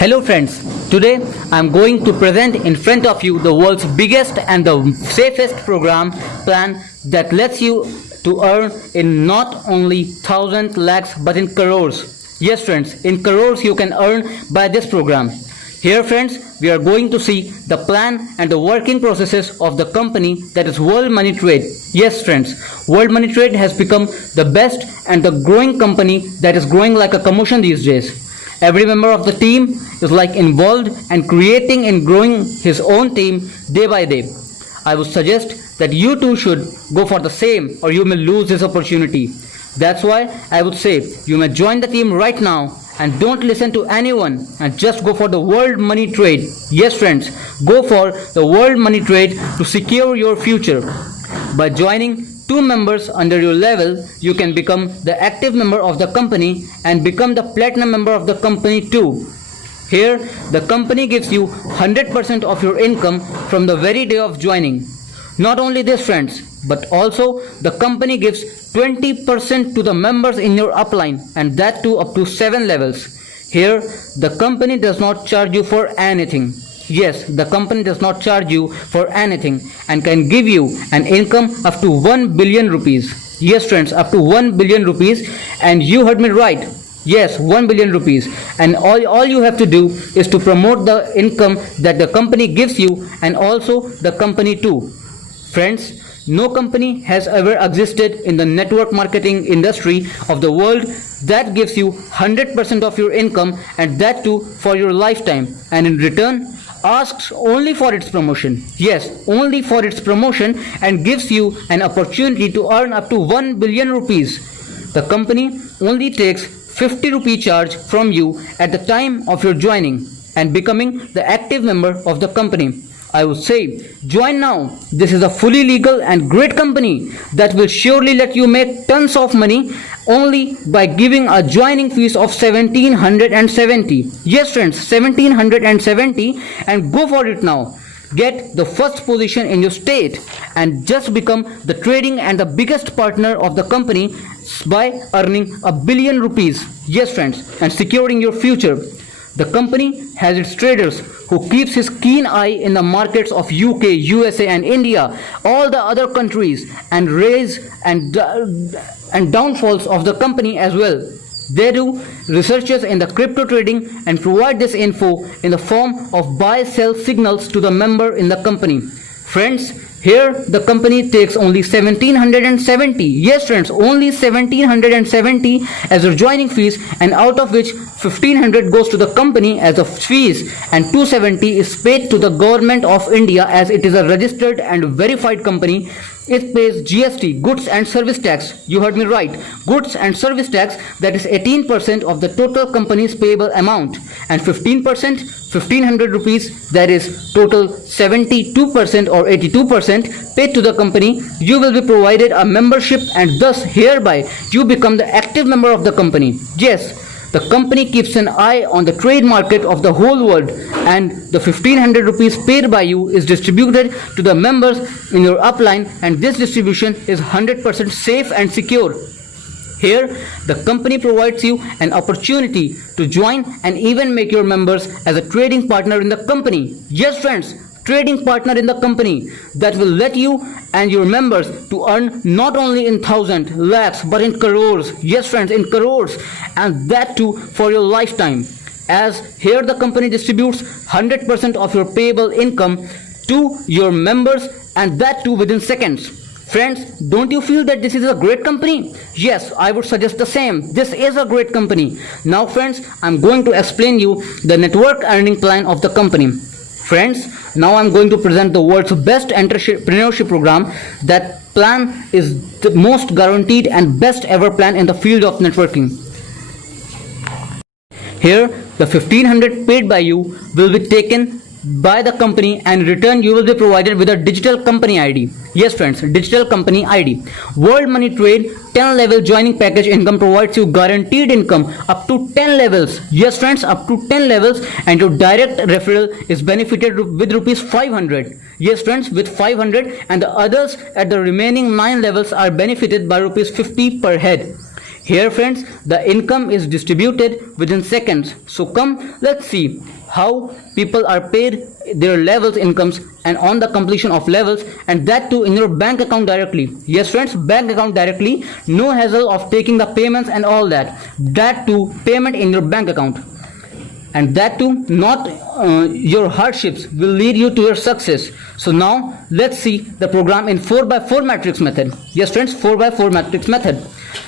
Hello friends, today I am going to present in front of you the world's biggest and the safest program plan that lets you to earn in not only thousand lakhs but in crores. Yes friends, in crores you can earn by this program. Here friends, we are going to see the plan and the working processes of the company that is World Money Trade. Yes friends, World Money Trade has become the best and the growing company that is growing like a commotion these days. Every member of the team is like involved and creating and growing his own team day by day. I would suggest that you too should go for the same or you may lose this opportunity. That's why I would say you may join the team right now and don't listen to anyone and just go for the World Money Trade. Yes friends, go for the World Money Trade to secure your future. By joining 2 members under your level, you can become the active member of the company and become the platinum member of the company too. Here, the company gives you 100% of your income from the very day of joining. Not only this friends, but also the company gives 20% to the members in your upline and that too up to 7 levels. Here, the company does not charge you for anything. Yes, the company does not charge you for anything and can give you an income up to 1 billion rupees. Yes friends, up to 1 billion rupees, and you heard me right. Yes, 1 billion rupees, and all you have to do is to promote the income that the company gives you and also the company too. Friends, no company has ever existed in the network marketing industry of the world that gives you 100% of your income and that too for your lifetime, and in return asks only for its promotion. Yes, only for its promotion, and gives you an opportunity to earn up to 1 billion rupees. The company only takes 50 rupee charge from you at the time of your joining and becoming the active member of the company. I would say, join now. This is a fully legal and great company that will surely let you make tons of money only by giving a joining fees of 1770. Yes friends, 1770, and go for it now. Get the first position in your state and just become the trading and the biggest partner of the company by earning a billion rupees. Yes friends, and securing your future. The company has its traders who keeps his keen eye in the markets of UK, USA and India, all the other countries, and raise and downfalls of the company as well. They do researches in the crypto trading and provide this info in the form of buy-sell signals to the member in the company. Friends, here the company takes only 1770. Yes friends, only 1770 as your joining fees, and out of which 1500 goes to the company as of fees and 270 is paid to the government of India as it is a registered and verified company. It pays GST, goods and service tax. You heard me right. Goods and service tax, that is 18% of the total company's payable amount, and 15%, 1500 rupees, that is total 72% or 82% paid to the company. You will be provided a membership and thus hereby you become the active member of the company. Yes, the company keeps an eye on the trade market of the whole world, and the 1500 rupees paid by you is distributed to the members in your upline, and this distribution is 100% safe and secure. Here, the company provides you an opportunity to join and even make your members as a trading partner in the company. Yes friends, trading partner in the company that will let you and your members to earn not only in thousand lakhs but in crores. Yes friends, in crores, and that too for your lifetime, as here the company distributes 100% of your payable income to your members, and that too within seconds. Friends, don't you feel that this is a great company? Yes, I would suggest the same. This is a great company. Now friends, I'm going to explain you the network earning plan of the company. Friends, now I'm going to present the world's best entrepreneurship program. That plan is the most guaranteed and best ever plan in the field of networking. Here, the 1500 paid by you will be taken by the company, and in return you will be provided with a digital company ID. Yes friends, digital company ID. World Money Trade 10 level joining package income provides you guaranteed income up to 10 levels. Yes friends, up to 10 levels, and your direct referral is benefited with rupees 500. Yes friends, with 500, and the others at the remaining 9 levels are benefited by rupees 50 per head. Here friends, the income is distributed within seconds. So come, let's see how people are paid their levels incomes and on the completion of levels, and that too in your bank account directly. Yes friends, bank account directly, no hassle of taking the payments and all that. That too payment in your bank account. And that too not your hardships will lead you to your success. So now let's see the program in 4x4 matrix method. Yes friends, 4x4 matrix method.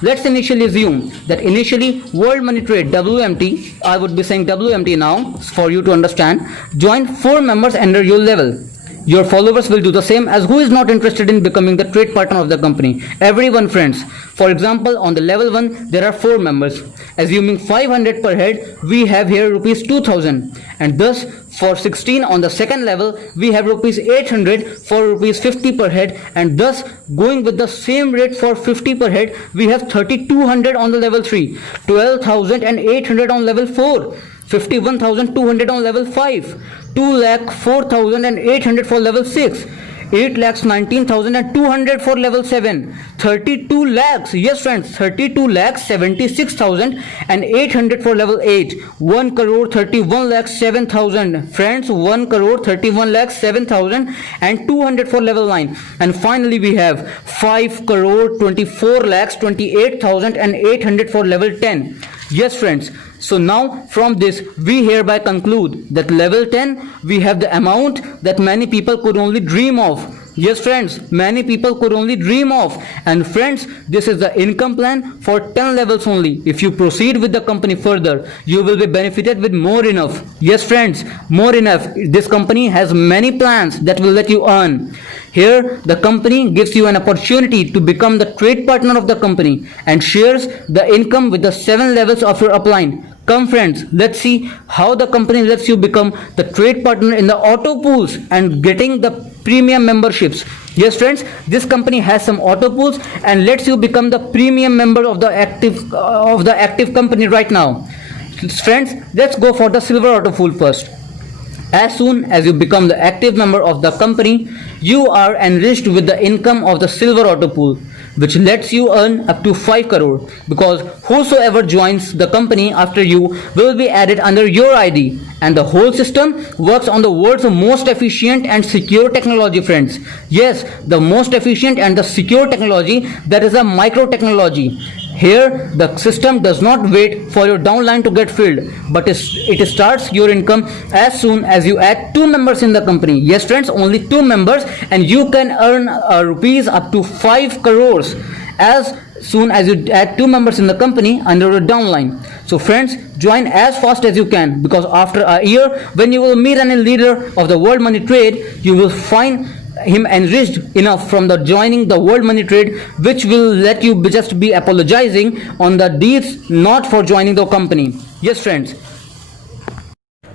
Let's initially assume that initially World Money Trade WMT, I would be saying WMT now for you to understand, join 4 members under your level. Your followers will do the same, as who is not interested in becoming the trade partner of the company? Everyone friends. For example, on the level 1 there are 4 members. Assuming 500 per head, we have here rupees 2000, and thus for 16 on the second level we have rupees 800 for rupees 50 per head, and thus going with the same rate for 50 per head we have 3200 on the level 3, 12,800 on level 4, 51,200 on level 5, 2,04,800 for level 6, 8,19,200 for level 7, 32 lakhs, yes friends, 32,76,800 for level 8, 1,31,07,000 friends, 1,31,07,200 for level 9, and finally we have 5,24,28,800 for level 10. Yes friends, so now from this we hereby conclude that level 10 we have the amount that many people could only dream of. Yes friends, many people could only dream of. And friends, this is the income plan for 10 levels only. If you proceed with the company further, you will be benefited with more enough. Yes friends, more enough. This company has many plans that will let you earn. Here the company gives you an opportunity to become the trade partner of the company and shares the income with the 7 levels of your upline. Come friends, let's see how the company lets you become the trade partner in the auto pools and getting the premium memberships. Yes friends, this company has some auto pools and lets you become the premium member of the active company right now. Friends, let's go for the silver auto pool first. As soon as you become the active member of the company, you are enriched with the income of the silver auto pool, which lets you earn up to 5 crore, because whosoever joins the company after you will be added under your ID, and the whole system works on the world's most efficient and secure technology friends. Yes, the most efficient and the secure technology, that is a micro technology. Here the system does not wait for your downline to get filled, but it starts your income as soon as you add 2 members in the company. Yes friends, only 2 members, and you can earn rupees up to 5 crores as soon as you add 2 members in the company under your downline. So friends, join as fast as you can, because after a year when you will meet any leader of the World Money Trade, you will find him enriched enough from the joining the World Money Trade, which will let you just be apologizing on the deeds not for joining the company. Yes friends.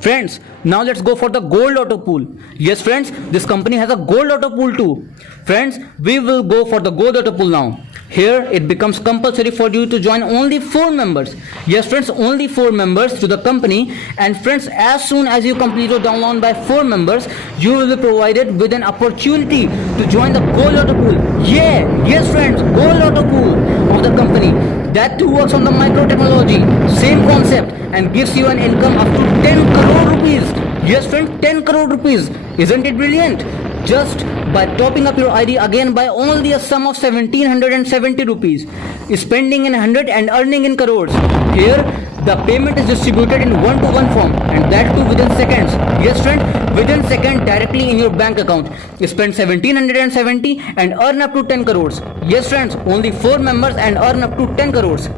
Friends, now let's go for the gold auto pool. Yes friends, this company has a gold auto pool too. Friends, we will go for the gold auto pool now. Here it becomes compulsory for you to join only 4 members. Yes friends, only 4 members to the company. And friends, as soon as you complete your download by 4 members, you will be provided with an opportunity to join the gold auto pool. Yeah, yes friends, gold auto pool of the company. That too works on the micro technology, same concept, and gives you an income up to 10 crore rupees. Yes friends, 10 crore rupees. Isn't it brilliant? Just by topping up your ID again by only a sum of 1770 rupees, spending in 100 and earning in crores. Here the payment is distributed in 1-to-1 form, and that too within seconds. Yes friend, within second directly in your bank account. Spend 1770 and earn up to 10 crores. Yes friends, only 4 members and earn up to 10 crores.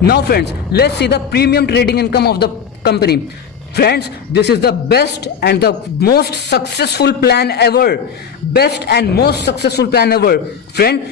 Now friends, let's see the premium trading income of the company. Friends, this is the best and the most successful plan ever. Best and most successful plan ever. Friend,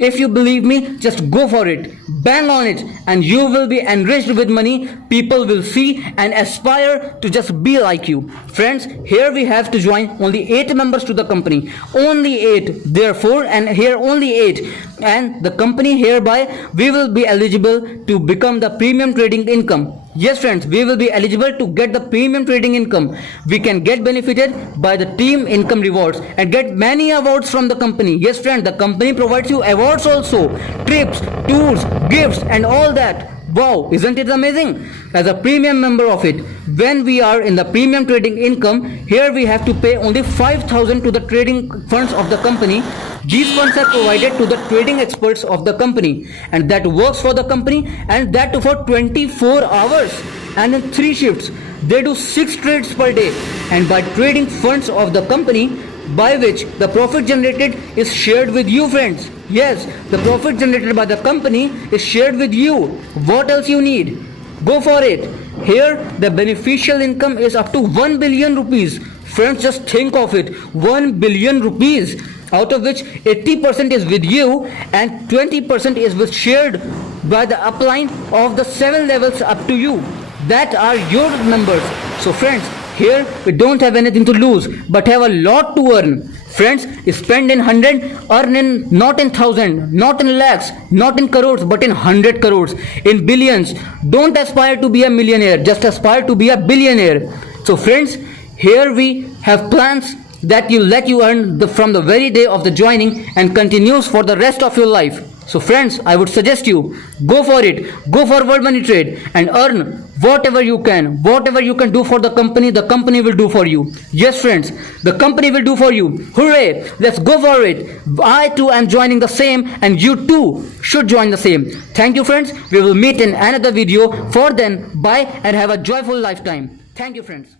if you believe me, just go for it. Bang on it, and you will be enriched with money. People will see and aspire to just be like you. Friends, here we have to join only 8 members to the company. Only 8. Therefore, and here only 8. and the company hereby we will be eligible to become the premium trading income. Yes friends, we will be eligible to get the premium trading income. We can get benefited by the team income rewards and get many awards from the company. Yes friends, the company provides you awards also, trips, tours, gifts and all that. Wow, isn't it amazing? As a premium member of it, when we are in the premium trading income, here we have to pay only 5,000 to the trading funds of the company. These funds are provided to the trading experts of the company, and that works for the company, and that for 24 hours and in 3 shifts. They do 6 trades per day, and by trading funds of the company, by which the profit generated is shared with you friends. Yes, the profit generated by the company is shared with you. What else you need? Go for it. Here the beneficial income is up to 1 billion rupees. Friends, just think of it, 1 billion rupees, out of which 80% is with you and 20% is with shared by the upline of the 7 levels up to you. That are your members. So friends, here we don't have anything to lose but have a lot to earn. Friends, spend in 100, earn in not in 1,000, not in lakhs, not in crores, but in 100 crores, in billions. Don't aspire to be a millionaire, just aspire to be a billionaire. So friends, here we have plans that will let you earn from the very day of the joining and continues for the rest of your life. So friends, I would suggest you, go for it, go for World Money Trade and earn whatever you can do for the company will do for you. Yes friends, the company will do for you. Hooray, let's go for it. I too am joining the same and you too should join the same. Thank you friends, we will meet in another video. For then, bye and have a joyful lifetime. Thank you friends.